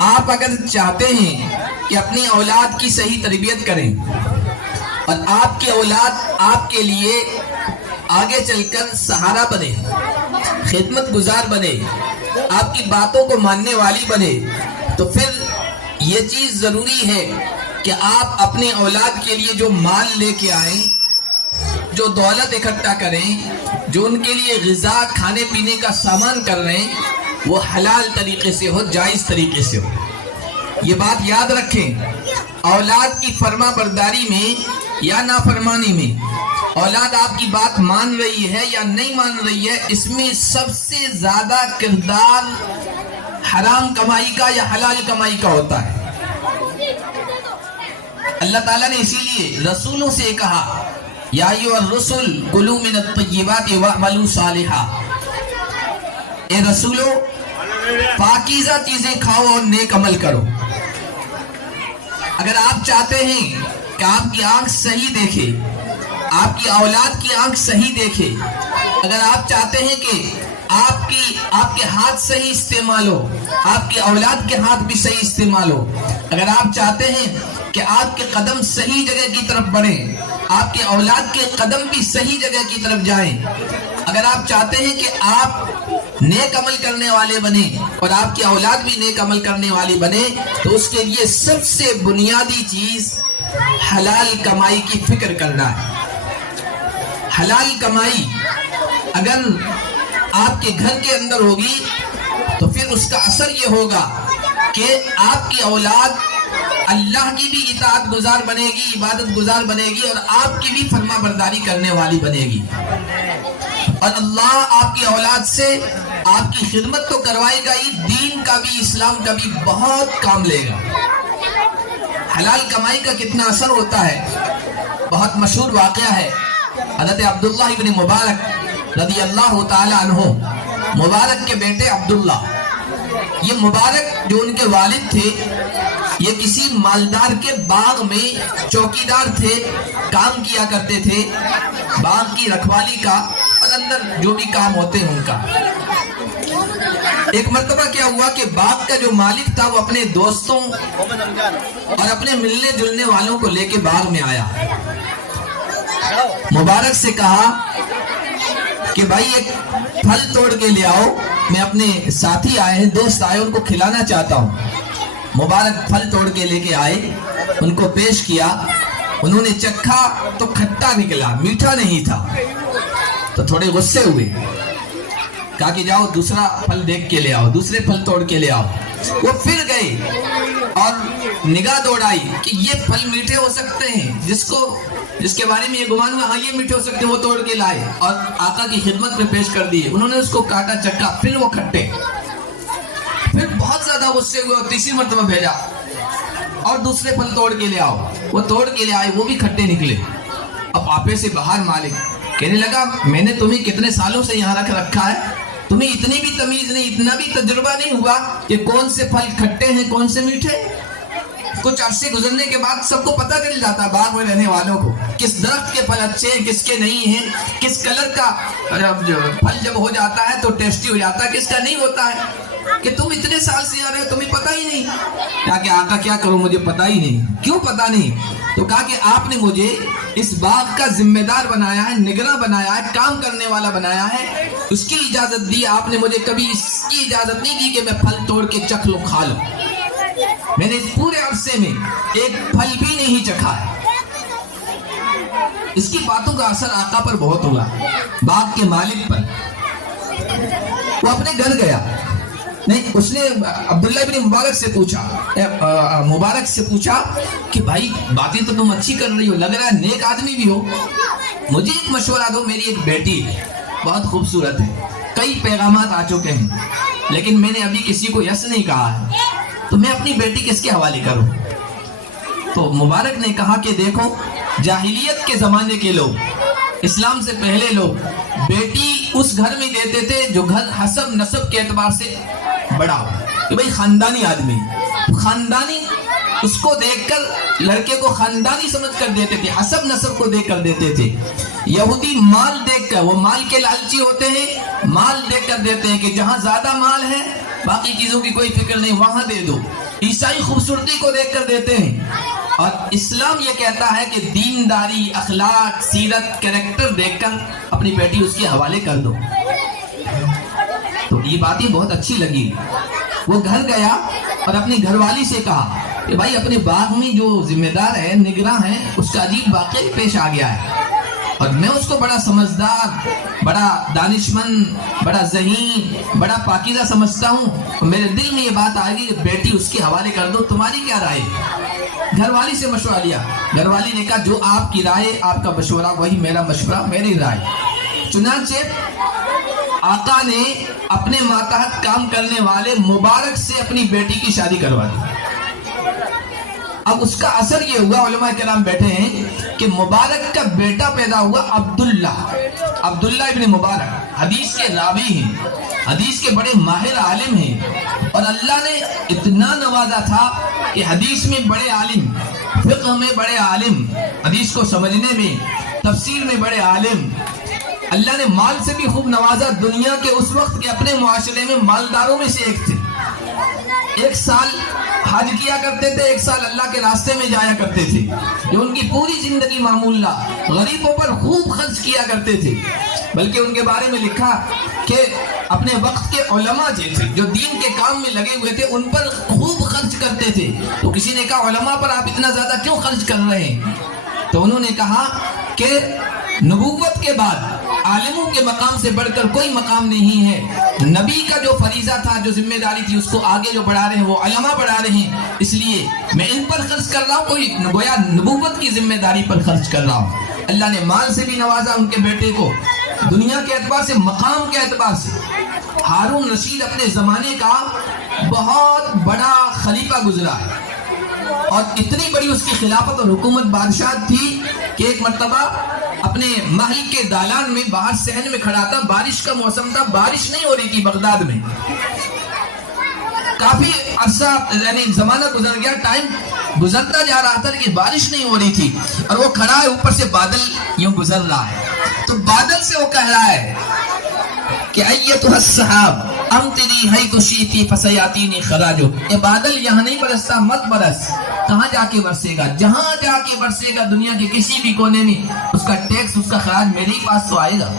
آپ اگر چاہتے ہیں کہ اپنی اولاد کی صحیح تربیت کریں اور آپ کی اولاد آپ کے لیے آگے چل کر سہارا بنے، خدمت گزار بنے، آپ کی باتوں کو ماننے والی بنے، تو پھر یہ چیز ضروری ہے کہ آپ اپنے اولاد کے لیے جو مال لے کے آئیں، جو دولت اکٹھا کریں، جو ان کے لیے غذا کھانے پینے کا سامان کر رہے ہیں، وہ حلال طریقے سے ہو، جائز طریقے سے ہو۔ یہ بات یاد رکھیں، اولاد کی فرما برداری میں یا نافرمانی میں اولاد آپ کی بات مان رہی ہے یا نہیں مان رہی ہے، اس میں سب سے زیادہ کردار حرام کمائی کا یا حلال کمائی کا ہوتا ہے۔ اللہ تعالیٰ نے اسی لیے رسولوں سے کہا، یا ایھا الرسل کلوا من الطیبات واعملوا صالحا، اے رسولو پاکیزہ چیزیں کھاؤ اور نیک عمل کرو۔ اگر آپ چاہتے ہیں کہ آپ کی آنکھ صحیح دیکھے، آپ کی اولاد کی آنکھ صحیح دیکھے، اگر آپ چاہتے ہیں کہ آپ کے ہاتھ صحیح استعمال ہو، آپ کی اولاد کے ہاتھ بھی صحیح استعمال ہو، اگر آپ چاہتے ہیں کہ آپ کے قدم صحیح جگہ کی طرف بڑھیں، آپ کے اولاد کے قدم بھی صحیح جگہ کی طرف جائیں، اگر آپ چاہتے ہیں کہ آپ نیک عمل کرنے والے بنے اور آپ کی اولاد بھی نیک عمل کرنے والی بنے، تو اس کے لیے سب سے بنیادی چیز حلال کمائی کی فکر کرنا ہے۔ حلال کمائی اگر آپ کے گھر کے اندر ہوگی تو پھر اس کا اثر یہ ہوگا کہ آپ کی اولاد اللہ کی بھی اطاعت گزار بنے گی، عبادت گزار بنے گی، اور آپ کی بھی فرما برداری کرنے والی بنے گی، اور اللہ آپ کی اولاد سے آپ کی خدمت تو کروائے گا ہی، دین کا بھی اسلام کا بھی بہت کام لے گا۔ حلال کمائی کا کتنا اثر ہوتا ہے، بہت مشہور واقعہ ہے۔ حضرت عبداللہ ابن مبارک رضی اللہ تعالی عنہ، مبارک کے بیٹے عبداللہ، یہ مبارک جو ان کے والد تھے، یہ کسی مالدار کے باغ میں چوکیدار تھے، کام کیا کرتے تھے باغ کی رکھوالی کا اور اندر جو بھی کام ہوتے ہیں ان کا۔ ایک مرتبہ کیا ہوا کہ باغ کا جو مالک تھا وہ اپنے دوستوں اور اپنے ملنے جلنے والوں کو لے کے باغ میں آیا، مبارک سے کہا کہ بھائی ایک پھل توڑ کے لے آؤ، میں اپنے ساتھی آئے ہیں، دوست آئے، ان کو کھلانا چاہتا ہوں۔ مبارک پھل توڑ کے لے کے آئے، ان کو پیش کیا، انہوں نے چکھا تو کھٹا نکلا، میٹھا نہیں تھا، تو تھوڑے غصے ہوئے، کہا کہ جاؤ دوسرا پھل دیکھ کے لے آؤ، دوسرے پھل توڑ کے لے آؤ۔ وہ پھر گئے اور نگاہ دوڑائی کہ یہ پھل میٹھے ہو سکتے ہیں، جس کے بارے میں یہ گمان ہوا ہاں یہ میٹھے ہو سکتے ہیں، وہ توڑ کے لائے اور آقا کی خدمت میں پیش کر دیے۔ انہوں نے اس کو کاٹا، چکھا، پھر وہ کھٹے، پھر بہت زیادہ غصے ہوئے اور تیسری مرتبہ بھیجا اور دوسرے پھل توڑ کے لے آؤ۔ وہ توڑ کے لے آئے، وہ بھی کھٹے نکلے۔ اب آپے سے باہر مالک کہنے لگا، میں نے تمہیں کتنے سالوں سے یہاں رکھا ہے، تمہیں اتنی بھی تمیز نہیں، اتنا بھی تجربہ نہیں ہوا کہ کون سے پھل کھٹے ہیں کون سے میٹھے؟ کچھ عرصے گزرنے کے بعد سب کو پتہ چل جاتا ہے، باغ میں رہنے والوں کو، کس درخت کے پھل اچھے ہیں کس کے نہیں ہیں، کس کلر کا پھل جب ہو جاتا ہے تو ٹیسٹی ہو جاتا ہے، کس کا نہیں ہوتا ہے۔ کہ تم اتنے سال سے آ رہے ہو، تمہیں پتہ ہی نہیں؟ کہا کہ آقا کیا کروں، مجھے پتہ ہی نہیں۔ کیوں پتہ نہیں؟ تو کہا کہ آپ نے مجھے اس باغ کا ذمہ دار بنایا ہے، نگراں بنایا ہے، کام کرنے والا بنایا ہے، اس کی اجازت دی، آپ نے مجھے کبھی اس کی اجازت نہیں دی کہ میں پھل توڑ کے چکھ لوں، کھا لوں۔ میں نے اس پورے عرصے میں ایک پھل بھی نہیں چکھا ہے۔ اس کی باتوں کا اثر آقا پر بہت ہوا، باغ کے مالک پر۔ وہ اپنے گھر گیا، نہیں، اس نے عبداللہ ابن مبارک سے پوچھا کہ بھائی باتیں تو تم اچھی کر رہی ہو، لگ رہا ہے نیک آدمی بھی ہو، مجھے ایک مشورہ دو، میری ایک بیٹی بہت خوبصورت ہے، کئی پیغامات آ چکے ہیں، لیکن میں نے ابھی کسی کو یس نہیں کہا ہے، تو میں اپنی بیٹی کس کے حوالے کروں؟ تو مبارک نے کہا کہ دیکھو، جاہلیت کے زمانے کے لوگ، اسلام سے پہلے لوگ بیٹی اس گھر میں دیتے تھے جو گھر حسب نسب کے اعتبار سے بڑا ہو، کہ بھئی خاندانی آدمی، خاندانی اس کو دیکھ کر لڑکے کو خاندانی سمجھ کر دیتے تھے، حسب نسب کو دیکھ کر دیتے تھے۔ یہودی مال دیکھ کر، وہ مال کے لالچی ہوتے ہیں، مال دیکھ کر دیتے ہیں کہ جہاں زیادہ مال ہے باقی چیزوں کی کوئی فکر نہیں، وہاں دے دو۔ عیسائی خوبصورتی کو دیکھ کر دیتے ہیں، اور اسلام یہ کہتا ہے کہ دینداری، اخلاق، سیرت، کریکٹر دیکھ کر اپنی بیٹی اس کے حوالے کر دو۔ تو یہ باتیں بہت اچھی لگی۔ وہ گھر گیا اور اپنی گھر والی سے کہا کہ بھائی اپنے باغ میں جو ذمہ دار ہے، نگراں ہے، اس کا عجیب واقعہ پیش آ گیا ہے، اور میں اس کو بڑا سمجھدار، بڑا دانشمند، بڑا ذہین، بڑا پاکیزہ سمجھتا ہوں، اور میرے دل میں یہ بات آ گئی کہ بیٹی اس کے حوالے کر دو، تمہاری کیا رائے؟ گھر والی سے مشورہ لیا، گھر والی نے کہا جو آپ کی رائے، آپ کا مشورہ، وہی میرا مشورہ، میری رائے۔ چنانچہ آقا نے اپنے ماتحت کام کرنے والے مبارک سے اپنی بیٹی کی شادی کروا دی۔ اب اس کا اثر یہ ہوا، علماء کرام بیٹھے ہیں، کہ مبارک کا بیٹا پیدا ہوا عبداللہ ابن مبارک، حدیث کے راوی ہیں، حدیث کے بڑے ماہر عالم ہیں، اور اللہ نے اتنا نوازا تھا کہ حدیث میں بڑے عالم، فقہ میں بڑے عالم، حدیث کو سمجھنے میں، تفسیر میں بڑے عالم، اللہ نے مال سے بھی خوب نوازا۔ دنیا کے اس وقت کے اپنے معاشرے میں مالداروں میں سے ایک تھے، 1 سال حج کیا کرتے تھے، 1 سال اللہ کے راستے میں جایا کرتے تھے، جو ان کی پوری زندگی معمول نہ، غریبوں پر خوب خرچ کیا کرتے تھے، بلکہ ان کے بارے میں لکھا کہ اپنے وقت کے علماء جو دین کے کام میں لگے ہوئے تھے ان پر خوب خرچ کرتے تھے۔ تو کسی نے کہا علماء پر آپ اتنا زیادہ کیوں خرچ کر رہے ہیں؟ تو انہوں نے کہا کہ نبوت کے بعد عالموں کے مقام سے بڑھ کر کوئی مقام نہیں ہے، نبی کا جو فریضہ تھا، جو ذمہ داری تھی، اس کو آگے جو بڑھا رہے ہیں وہ علماء بڑھا رہے ہیں، اس لیے میں ان پر خرچ کر رہا ہوں، کوئی گویا نبوت کی ذمہ داری پر خرچ کر رہا ہوں۔ اللہ نے مال سے بھی نوازا ان کے بیٹے کو، دنیا کے اعتبار سے، مقام کے اعتبار سے۔ ہارون رشید اپنے زمانے کا بہت بڑا خلیفہ گزرا ہے، اور اتنی بڑی اس کی خلافت اور حکومت بادشاہ تھی کہ ایک مرتبہ اپنے محل کے دالان میں باہر صحن میں کھڑا تھا، بارش کا موسم تھا، بارش نہیں ہو رہی تھی بغداد میں، کافی عرصہ یعنی زمانہ گزر گیا، ٹائم گزرتا جا رہا تھا لیکن بارش نہیں ہو رہی تھی، اور وہ کھڑا ہے، اوپر سے بادل یوں گزر رہا ہے، تو بادل سے وہ کہہ رہا ہے کہ ایتھا السحاب امطری حیث شئتی فسیاتینی خراج، یہ بادل یہاں نہیں برستا، مت برس، کہاں جا کے برسے گا؟ جہاں جا کے برسے گا، دنیا کے کسی بھی کونے میں، اس کا ٹیکس، اس کا خراج میرے ہی پاس تو آئے گا۔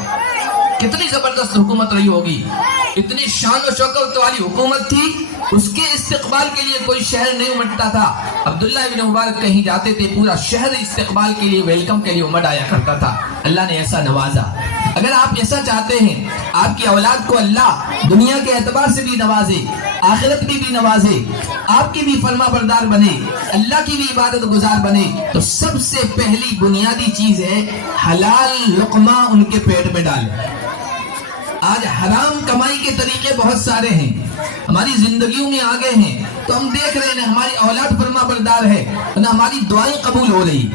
کتنی زبردست حکومت رہی ہوگی، اتنی شان و شوکت والی حکومت تھی، اس کے استقبال کے لیے کوئی شہر نہیں امٹتا تھا۔ عبداللہ ابن مبارک کہیں جاتے تھے، پورا شہر استقبال کے لیے، ویلکم کے لیے امٹ آیا کرتا تھا۔ اللہ نے ایسا نوازا۔ اگر آپ ایسا چاہتے ہیں آپ کی اولاد کو اللہ دنیا کے اعتبار سے بھی نوازے، آخرت میں بھی نوازے، آپ کی بھی فرما بردار بنے، اللہ کی بھی عبادت گزار بنے، تو سب سے پہلی بنیادی چیز ہے حلال لقمہ ان کے پیٹ میں ڈالیں۔ آج حرام کمائی کے طریقے بہت سارے ہیں، ہماری زندگیوں میں آگے ہیں، تو ہم دیکھ رہے ہیں ہماری اولاد فرما بردار ہے، نہ ہماری دعائیں قبول ہو رہی۔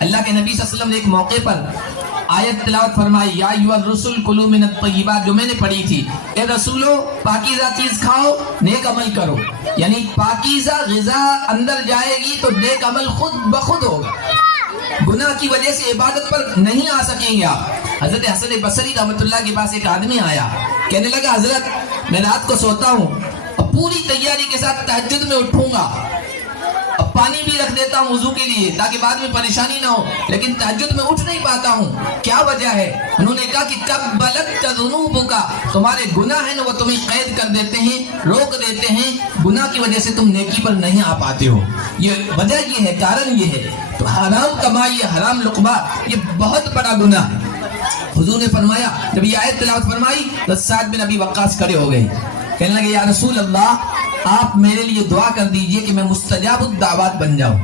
اللہ کے نبی صلی اللہ علیہ وسلم نے ایک موقع پر آیت تلاوت فرمائی، یا ایھا الرسل کلوا من الطیبات، جو میں نے پڑھی تھی، اے رسولو پاکیزہ چیز کھاؤ، نیک عمل کرو، یعنی پاکیزہ غذا اندر جائے گی تو نیک عمل خود بخود ہوگا، گناہ کی وجہ سے عبادت پر نہیں آ سکیں گے آپ۔ حضرت حسن بصری رحمۃ اللہ کے پاس ایک آدمی آیا، کہنے لگا حضرت میں رات کو سوتا ہوں اور پوری تیاری کے ساتھ تہجد میں اٹھوں گا، اب پانی بھی رکھ دیتا ہوں وضو کے لیے تاکہ بعد میں پریشانی نہ ہو، لیکن تہجد میں اٹھ نہیں پاتا ہوں، کیا وجہ ہے؟ انہوں نے کہا کہ کب بلغت ذنوبک، تمہارے گناہ ہیں نا وہ تمہیں قید کر دیتے ہیں، روک دیتے ہیں، گناہ کی وجہ سے تم نیکی پر نہیں آ پاتے ہو۔ یہ وجہ یہ ہے، کارن یہ ہے۔ تو حرام کمائی، حرام لقمہ، یہ بہت بڑا گناہ ہے۔ حضور نے فرمایا، جب یہ آیت تلاوت فرمائی تو سعد بن ابی وقاص کھڑے ہو گئے، کہنے لگے یا رسول اللہ آپ میرے لیے دعا کر دیجئے کہ میں مستجاب الدعوات بن جاؤں۔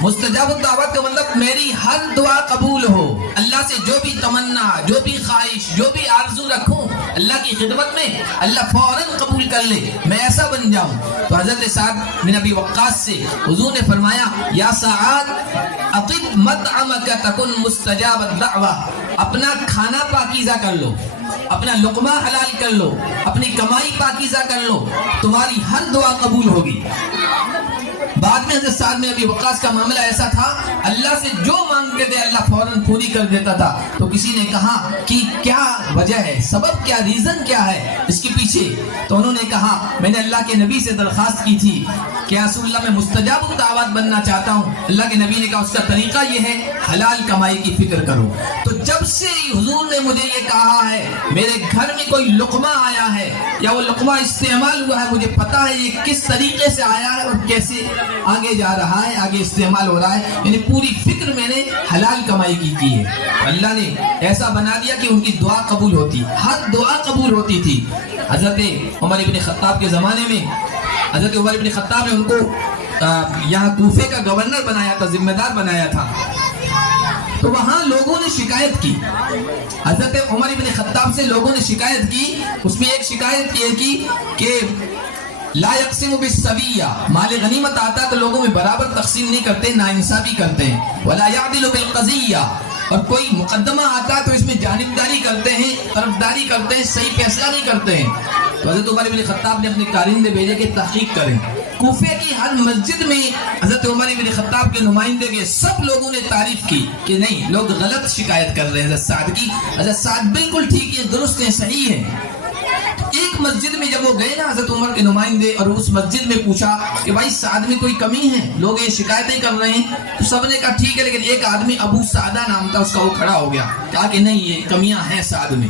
مستجاب الدعوات کا مطلب میری ہر دعا قبول ہو، اللہ سے جو بھی تمنا، جو بھی خواہش، جو بھی آرزو رکھوں اللہ کی خدمت میں اللہ فوراً قبول کر لے، میں ایسا بن جاؤں۔ تو حضرت سعد بن ابی وقاص سے حضور نے فرمایا یا سعد اطب مطعمک تکن مستجاب الدعوہ، اپنا کھانا پاکیزہ کر لو، اپنا لقمہ حلال کر لو، اپنی کمائی پاکیزہ کر لو، تمہاری ہر دعا قبول ہوگی۔ بعد میں حضرت سعد بن ابی وقاص کا معاملہ ایسا تھا، اللہ سے جو مانگتے تھے اللہ فوراً پوری کر دیتا تھا. تو کسی نے کہا کہ کیا وجہ ہے، سبب کیا، ریزن کیا ہے اس کے پیچھے؟ تو انہوں نے کہا میں نے اللہ کے نبی سے درخواست کی تھی کہ رسول اللہ میں مستجاب الدعوات بننا چاہتا ہوں. اللہ کے نبی نے کہا اس کا طریقہ یہ ہے حلال کمائی کی فکر کرو. تو جب سے حضور نے مجھے یہ کہا ہے میرے گھر میں کوئی لقمہ آیا ہے یا وہ لقمہ استعمال ہوا ہے، مجھے پتا ہے یہ کس طریقے سے آیا ہے اور کیسے آگے جا رہا ہے، آگے استعمال ہو رہا ہے. یعنی پوری فکر میں نے حلال کمائی کی ہے. اللہ نے ایسا بنا دیا کہ ان کی دعا قبول ہوتی، ہر دعا قبول ہوتی تھی. حضرت عمر ابن خطاب کے زمانے میں حضرت عمر ابن خطاب نے ان کو یہاں کوفے کا گورنر بنایا تھا، ذمہ دار بنایا تھا. تو وہاں لوگوں نے شکایت کی، حضرت عمر ابن خطاب سے لوگوں نے شکایت کی. اس میں ایک شکایت یہ کی کہ لا یقسم بالسویہ، مال غنیمت آتا تو لوگوں میں برابر تقسیم نہیں کرتے، ناانصافی کرتے ہیں. ولا یعدل بالقضیہ، اور کوئی مقدمہ آتا تو اس میں جانبداری کرتے ہیں، طرفداری کرتے ہیں، صحیح فیصلہ نہیں کرتے ہیں. تو حضرت عمر بن خطاب نے اپنے کارندے بھیجے کہ تحقیق کریں. کوفے کی ہر مسجد میں حضرت عمر بن خطاب کے نمائندے کے سب لوگوں نے تعریف کی کہ نہیں، لوگ غلط شکایت کر رہے ہیں حضرت سعد کی. حضرت سعد بالکل ٹھیک ہے، درست ہے، صحیح ہے. ایک مسجد میں جب وہ گئے نا حضرت عمر کے نمائندے، اور اس مسجد میں پوچھا کہ بھائی سعد میں کوئی کمی ہے، لوگ یہ شکایتیں کر رہے ہیں. تو سب نے کہا ٹھیک ہے، لیکن ایک آدمی ابو سعدہ نام تھا اس کا، وہ کھڑا ہو گیا، کہا کہ نہیں یہ کمیاں ہیں سعد میں.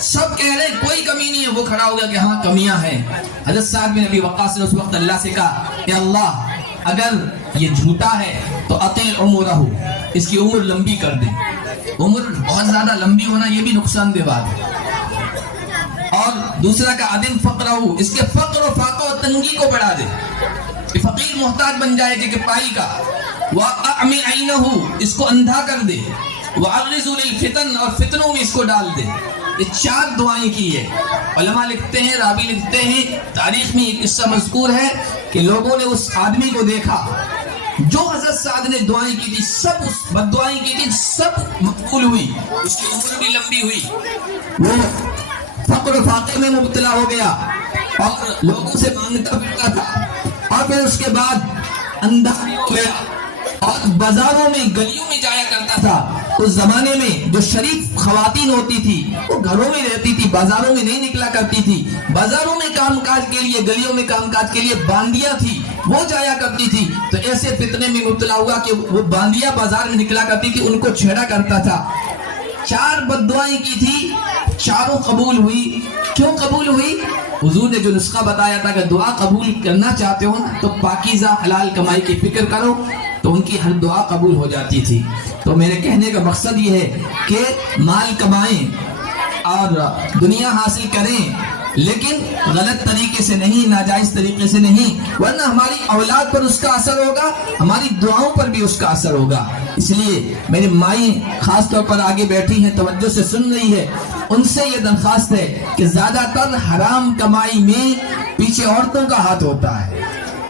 سب کہہ رہے ہیں کوئی کمی نہیں ہے، وہ کھڑا ہو گیا کہ ہاں کمیاں ہیں. حضرت سعد بن ابی وقاص نے اس وقت اللہ سے کہا کہ اللہ اگر یہ جھوٹا ہے تو اطیل عمرہ، اس کی عمر لمبی کر دے. عمر بہت زیادہ لمبی ہونا یہ بھی نقصان دہ بات ہے. اور دوسرا کا عدم فقرہ، اس کے فقر و فاقہ و تنگی کو بڑھا دے، فقیر محتاج بن جائے کہ پائی کا. وَأَعْمِ عَيْنَهُ، اس کو اندھا کر دے. وَأَغْرِزُ لِلْفِتَنِ، اور فتنوں میں اس کو ڈال دے. یہ 4 دعائیں کی ہے. علماء لکھتے ہیں، راوی لکھتے ہیں، تاریخ میں ایک قصہ مذکور ہے کہ لوگوں نے اس آدمی کو دیکھا جو حضرت سعد نے دعائیں کی تھی، سب اس بد دعائیں کی تھی، سب مقبول ہوئی، اس کی عمر بھی لمبی ہوئی. وہ فقر و فاقے میں مبتلا ہو گیا اور لوگوں سے مانگتا پھرتا تھا، اور پھر اس کے بعد اندھا ہو گیا اور بازاروں میں گلیوں میں جایا کرتا تھا. اس زمانے میں جو شریف خواتین ہوتی تھی وہ گھروں میں رہتی تھی، بازاروں میں نہیں نکلا کرتی تھی. بازاروں میں کام کاج کے لیے، گلیوں میں کام کاج کے لیے باندیاں تھی، وہ جایا کرتی تھی. تو ایسے فتنے میں مبتلا ہوا کہ وہ باندیاں بازار میں نکلا کرتی تھی، ان کو چھیڑا کرتا تھا. 4 بد دعائیں کی تھی، چاروں قبول ہوئی. کیوں قبول ہوئی؟ حضور نے جو نسخہ بتایا تھا کہ دعا قبول کرنا چاہتے ہو تو پاکیزہ حلال کمائی کی فکر کرو، تو ان کی ہر دعا قبول ہو جاتی تھی. تو میرے کہنے کا مقصد یہ ہے کہ مال کمائیں اور دنیا حاصل کریں، لیکن غلط طریقے سے نہیں، ناجائز طریقے سے نہیں، ورنہ ہماری اولاد پر اس کا اثر ہوگا، ہماری دعاؤں پر بھی اس کا اثر ہوگا. اس لیے میری مائیں خاص طور پر آگے بیٹھی ہیں، توجہ سے سن رہی ہے، ان سے یہ درخواست ہے کہ زیادہ تر حرام کمائی میں پیچھے عورتوں کا ہاتھ ہوتا ہے.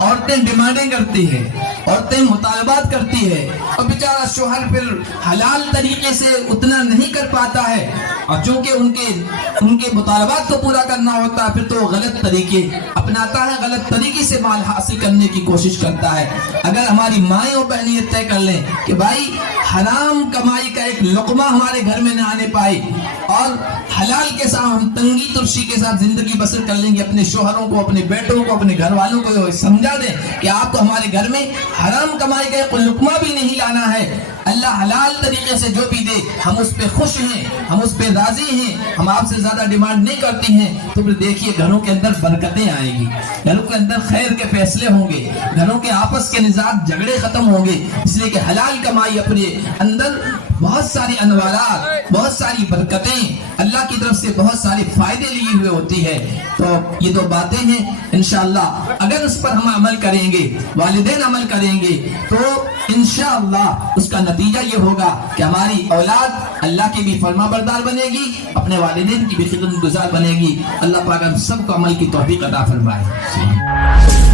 عورتیں ڈیمانڈیں کرتی ہیں، عورتیں مطالبات کرتی ہے، اور بیچارہ شوہر پھر حلال طریقے سے اتنا نہیں کر پاتا ہے، اور چونکہ ان کے مطالبات کو پورا کرنا ہوتا ہے، پھر تو غلط طریقے اپناتا ہے، غلط طریقے سے مال حاصل کرنے کی کوشش کرتا ہے. اگر ہماری مائیں اور بہنیں یہ طے کر لیں کہ بھائی حرام کمائی کا ایک لقمہ ہمارے گھر میں نہ آنے پائے، اور حلال کے ساتھ ہم تنگی ترشی کے ساتھ زندگی بسر کر لیں گے، اپنے شوہروں کو، اپنے بیٹوں کو، اپنے گھر والوں کو سمجھا دیں کہ آپ کو ہمارے گھر میں حرام کمائی کا ایک لقمہ بھی نہیں لانا ہے، اللہ حلال طریقے سے جو بھی دے ہم اس پہ خوش ہیں، ہم اس پہ راضی ہیں، ہم آپ سے زیادہ ڈیمانڈ نہیں کرتی ہیں. تو پھر دیکھیے گھروں کے اندر برکتیں آئیں گی، گھروں کے اندر خیر کے فیصلے ہوں گے، گھروں کے آپس کے نزاع جھگڑے ختم ہوں گے. اس لیے کہ حلال کمائی اپنے اندر بہت ساری انوارات، بہت ساری برکتیں، اللہ کی طرف سے بہت سارے فائدے لیے ہوئے ہوتی ہے. تو یہ 2 باتیں ہیں، انشاءاللہ اگر اس پر ہم عمل کریں گے، والدین عمل کریں گے، تو انشاءاللہ اس کا نتیجہ یہ ہوگا کہ ہماری اولاد اللہ کی بھی فرما بردار بنے گی، اپنے والدین کی بھی خدمت گزار بنے گی. اللہ پاک ہم سب کو عمل کی توفیق عطا فرمائے.